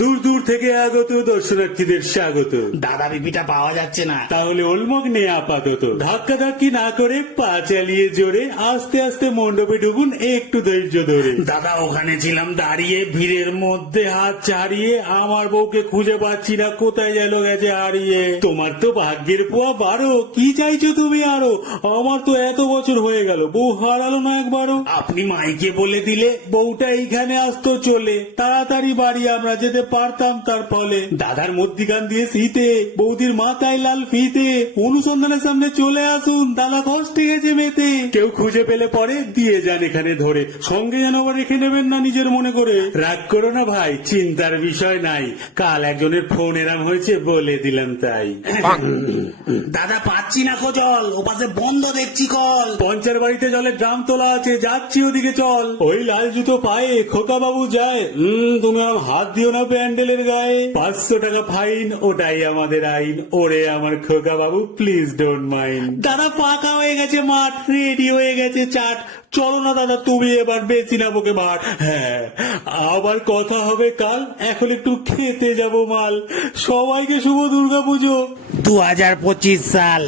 দূর দূর থেকে আগত দর্শনার্থীদের স্বাগত। দাদা বিপিটা পাওয়া যাচ্ছে না। তাহলে ওলমগ নেই আপাতত, ধাক্কা ধাক্কি না করে পা চালিয়ে জোরে আস্তে আস্তে মণ্ডপে ঢুকুন একটু ধৈর্য ধরে। দাদা ওখানে ছিলাম দাঁড়িয়ে ভিড়ের মধ্যে হাত ছাড়িয়ে, আমার বউকে খুঁজে পাচ্ছি না, কোথায় গেল গেছে হারিয়ে। তোমার তো ভাগ্যের পোয়া 12, কি চাইছো তুমি আরো? আমার তো এত বছর হয়ে গেল, বউ হারালো না একবারও। আপনি মাইকে বলে দিলে বউটা এইখানে আসতো চলে, তাড়াতাড়ি বাড়ি আমরা যেতে পারতাম। তার ফলে দাদার মধ্যিখান দিয়ে শীতে, বৌদির মাথায় লাল ফিতে, অনুসন্ধানের সামনে চলে আসুন, দাদা কষ্টে গেছে মেতে। কেউ খুঁজে পেলে পরে দিয়ে যান এখানে ধরে, সঙ্গে যেন আবার রেখে নেবেন না নিজের মনে করে। রাগ করো না ভাই, চিন্তার বিষয় নাই, কাল একজনের ফোন এরাম হয়েছে বলে দিলাম তাই। দাদা পাচ্ছি না খোঁজল, ওপাশে বন্ধ দেখছি কল। পঞ্চার বাড়িতে জলের ড্রাম তোলা আছে, যাচ্ছি ওদিকে চল। ওই লাল জুতো পায়ে খোকা বাবু যায়, তুমি আমার হাত দিও না প্যান্ডেলের গায়ে। 500 টাকা ফাইন, ওটাই আমাদের আইন। ওরে আমার খোকা বাবু, প্লিজ ডোন্ট মাইন্ড। দাদা ফাঁকা হয়ে গেছে মাঠ, রেডি হয়ে গেছে চাট, চলো না দাদা তুমি এবার বেশি না বকে ভাট। হ্যাঁ, আবার কথা হবে কাল, এখন একটু খেতে যাব মাল। সবাইকে শুভ দুর্গা পুজো। 2025 সাল।